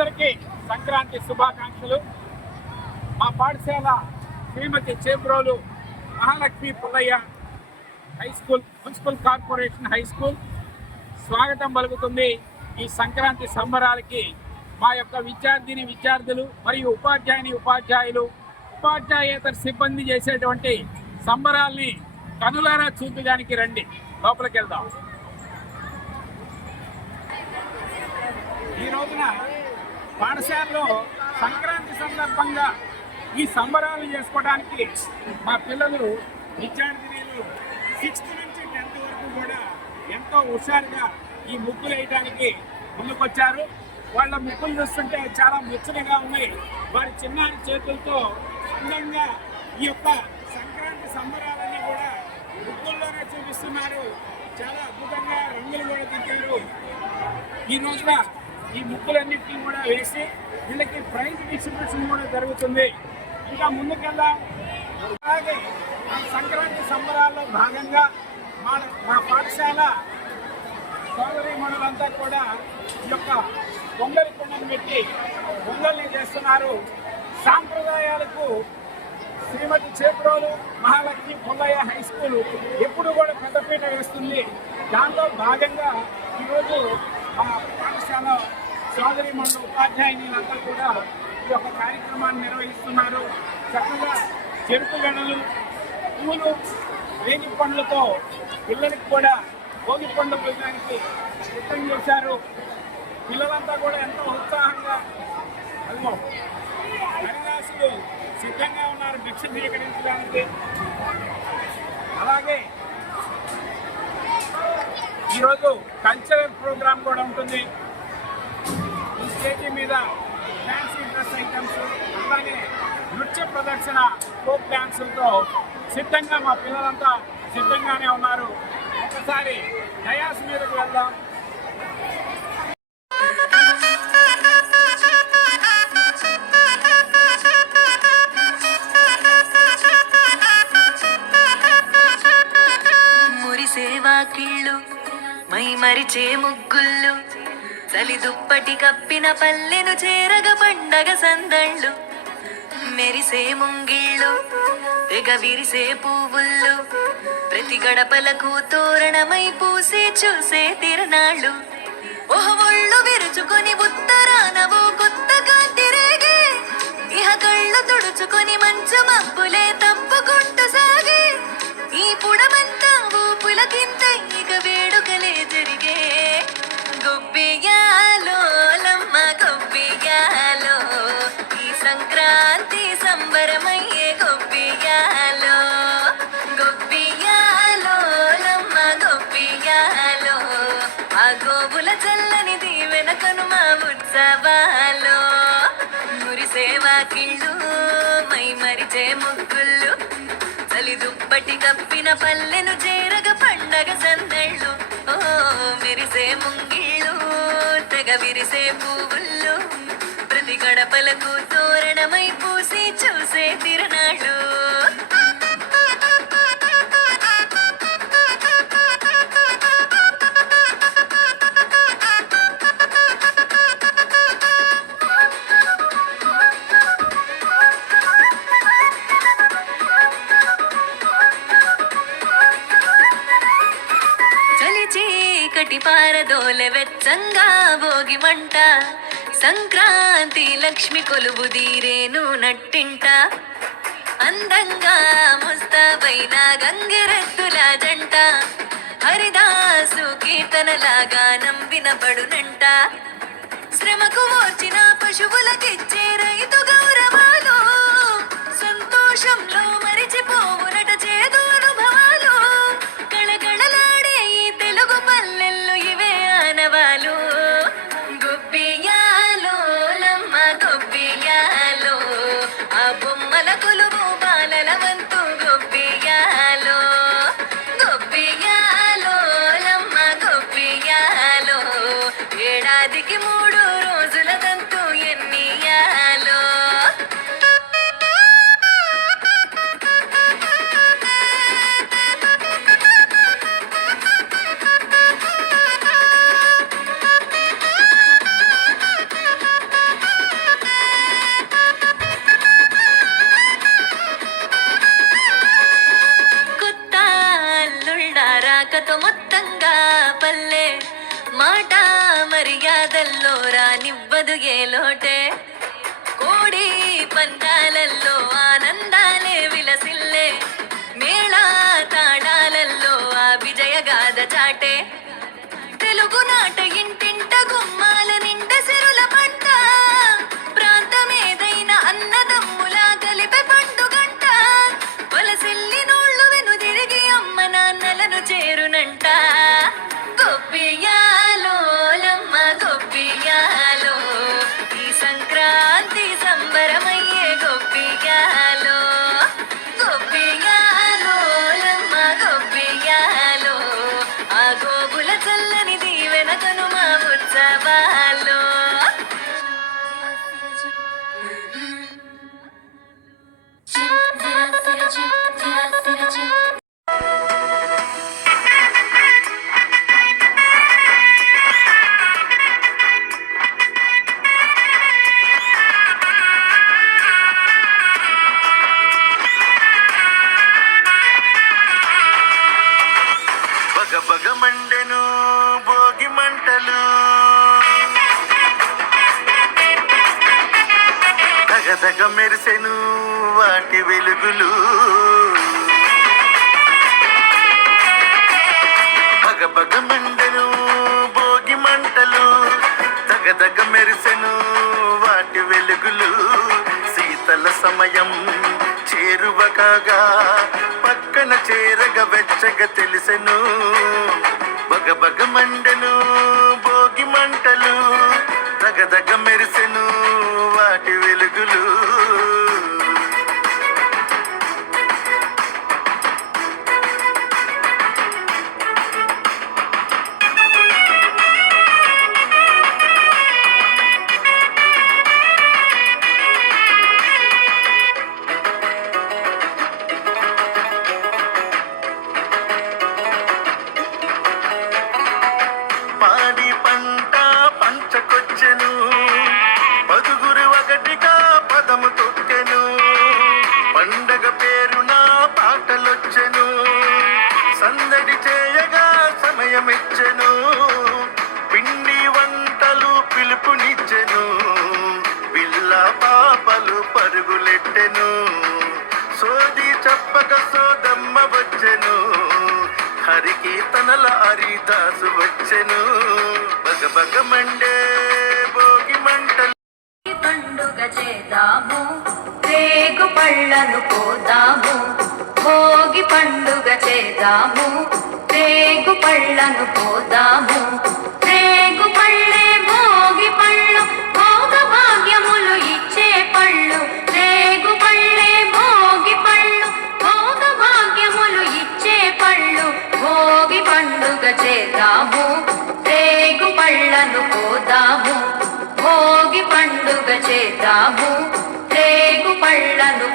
అందరికీ సంక్రాంతి శుభాకాంక్షలు. మా పాఠశాల Srimathi Chebrolu Mahalakshmi Pullaiah high school, municipal corporation high school స్వాగతం పలుకుతుంది. ఈ సంక్రాంతి సంబరాలకి మా యొక్క విద్యార్థులు మరియు ఉపాధ్యాయులు, ఉపాధ్యాయేతర సిబ్బంది చేసేటువంటి సంబరాల్ని కనులారా చూడడానికి రండి. లోపలికి వెళ్దాం. ఈ రోజున పాఠశాలలో సంక్రాంతి సందర్భంగా ఈ సంబరాలు చేసుకోవడానికి మా పిల్లలు విద్యార్థినులు 6th నుంచి 10th వరకు కూడా ఎంతో హుషారుగా ఈ ముగ్గులు వేయడానికి ముందుకొచ్చారు. వాళ్ళ ముగ్గులు చూస్తుంటే చాలా ముచ్చటగా ఉన్నాయి. వారి చిన్నారి చేతులతో అందంగా ఈ యొక్క సంక్రాంతి సంబరాలన్నీ కూడా ముగ్గుల్లోనే చూపిస్తున్నారు. చాలా అద్భుతంగా రంగులు కూడా దిగారు. ఈ రోజున ఈ ముగ్గులన్నింటినీ కూడా వేసి వీళ్ళకి ప్రైజ్ డిస్ట్రిబ్యూషన్ కూడా జరుగుతుంది. ఇంకా ముందుకెళ్దాం. అలాగే సంక్రాంతి సంబరాల్లో భాగంగా మా పాఠశాల సోదరీమణులంతా కూడా ఈ యొక్క పొంగలి కుండను పెట్టి పొంగల్ని చేస్తున్నారు. సాంప్రదాయాలకు శ్రీమతి చేబ్రోలు మహాలక్ష్మి పుల్లయ్య హై స్కూల్ ఎప్పుడు కూడా పెద్దపీట వేస్తుంది. దాంట్లో భాగంగా ఈరోజు మా పాఠశాల సోదరీమణులు ఉపాధ్యాయులంతా కూడా ఈ యొక్క కార్యక్రమాన్ని నిర్వహిస్తున్నారు. చక్కగా చెరుకు గడలు, పూలు, వేగి పండ్లతో పిల్లలకి కూడా భోగి పండ్లు పోయడానికి సిద్ధం చేశారు. పిల్లలంతా కూడా ఎంతో ఉత్సాహంగా హరిదాసులు సిద్ధంగా ఉన్నారు భిక్ష స్వీకరించడానికి. అలాగే ఈరోజు కల్చరల్ ప్రోగ్రామ్ కూడా ఉంటుంది. ఈ స్టేజీ మీద ఫ్యాన్సీ డ్రెస్ ఐటమ్స్, అలాగే నృత్య ప్రదర్శన, ఫోక్ డ్యాన్సులతో సిద్ధంగా మా పిల్లలంతా సిద్ధంగానే ఉన్నారు. ఒకసారి డయాస్ మీదకి వెళ్దాం. మురిసేవాకిళ్ళు మై మరిచే ముగ్గుళ్ళు, చలి దుప్పటి కప్పిన పల్లెను చేరగ పండగ సందళ్ళు, మెరిసే ముంగిళ్ళు తెగ విరిసే పువ్వుళ్ళు, ప్రతి గడపలకు తోరణమై పూసే చూసే తిరణాళ్ళు, ఒళ్ళు విరుచుకొని ఉత్తరానవో కొత్త కాంతి రేగే, ఇహ కళ్ళు తుడుచుకొని మంచు మబ్బులే తప్పుకుంటూ సాగే, ఈ పుడమంతా ఊపులకింత ఇక వేడుకలే జరిగే. గొబ్బియాలో లమ్మ గొబ్బియాలో, ఈ సంక్రాంతి సంబరమయ్యే గొబ్బియాలో. గొబ్బియాలో లమ్మ గొబ్బియాలో, ఆ గోవుల చల్లని దీవెన కనుమ ఉత్సవాలో. మురిసేవాకిళ్ళు మై మరిచే ముగ్గుళ్ళు, చలి దుప్పటి కప్పిన పల్లెను చేరగ పండగ సందళ్ళు, ఓ మెరిసే ముంగిళ్ళు తెగ విరిసే పువ్వుళ్ళు, ప్రతి గడపలకు తోరణమై పూసి చూసే తిరణాళ్ళు. పారదోలె వెచ్చంగా భోగి మంట, సంక్రాంతి లక్ష్మి కొలువు దీరేను నట్టింట, అందంగా ముస్తాబైన గంగిరెద్దుల జంట, హరిదాసు కీర్తనలాగా వినబడునంట, శ్రమకు వచ్చిన పశువులకిచ్చే రైతు గౌరవాలు, సంతోషంలో మరిచిపోవునట చేదు అనుభవాలు, కళకళలాడే ఈ తెలుగు పల్లెల్లో ఇవే ఆనవాలు. గొబ్బియాలో లమ్మ గొబ్బియాలో, ఆ బొమ్మల కొలువు బాలల వంతు గొబ్బియాలో. గొబ్బియాలో లమ్మ గొబ్బియాలో, ఏడాదికి 3 రోజుల తంతు ఎన్నియాలో. రాదు ఏ లోటే కోడి పందాలల్లో ఆనందాలే విలసిల్లే మేళ తాళాలల్లో ఆ విజయ గాథ చాటే తెలుగు నాట ఇంటింట గుమ్మాల నిండ సిరుల పంట ప్రాంతమేదైన అన్నదమ్ములా కలిపే పండుగంట వలసిల్లి నోళ్ళు వెనుదిరిగి అమ్మ నాన్నలను చేరునంట గొప్పియాలో లమ్మ గొప్పియాలో ఈ సంక్రాంతి సంబరమయ్యే గొప్పియాలో గొప్పియాలో లమ్మ గొప్పియాలో ఆ గోగుల చల్లని దీవెన కనుమ ఉత్సవాల్లో బగబగ మండెను భోగి మంటలు దగదగ మెరిసెను వాటి వెలుగులు బగబగ మండెను భోగి మంటలు దగదగ మెరిసెను వాటి వెలుగులు శీతల సమయం చేరువ కాగా పక్కన చేరగ వెచ్చగ తెలిసెను బగబగ మండెను భోగి మంటలు దగదగ మెరిసెను వాటి వెలుగులు పాడి పంట పంచకొచ్చెను పదుగురు ఒకటిగా పదము తొక్కెను పండగ పేరున పాటలొచ్చెను సందడి చేయగా సమయమిచ్చెను పిండి వంటలు పిలుపునిచ్చెను పిల్ల పాపలు పరుగులెట్టెను సోది చెప్పక సోదమ్మ వచ్చెను హరికీర్తనల హరిదాసు వచ్చెను బగబగ మండే భోగి మంటలు పండుగ చేద్దాము రేగు పళ్ళను పోదాము భోగి పండుగ చేద్దాము రేగు పళ్ళను పోదాము రేగు పళ్ళే భోగి పళ్ళు భోగ భాగ్యములు ఇచ్చే పళ్ళు రేగు పళ్ళే భోగి పళ్ళు భోగ భాగ్యములు ఇచ్చే పళ్ళు భోగి పండుగ చేద్దాము రేగు పళ్ళను పోదాము భోగి పండుగ చేద్దాము రేగు పళ్ళను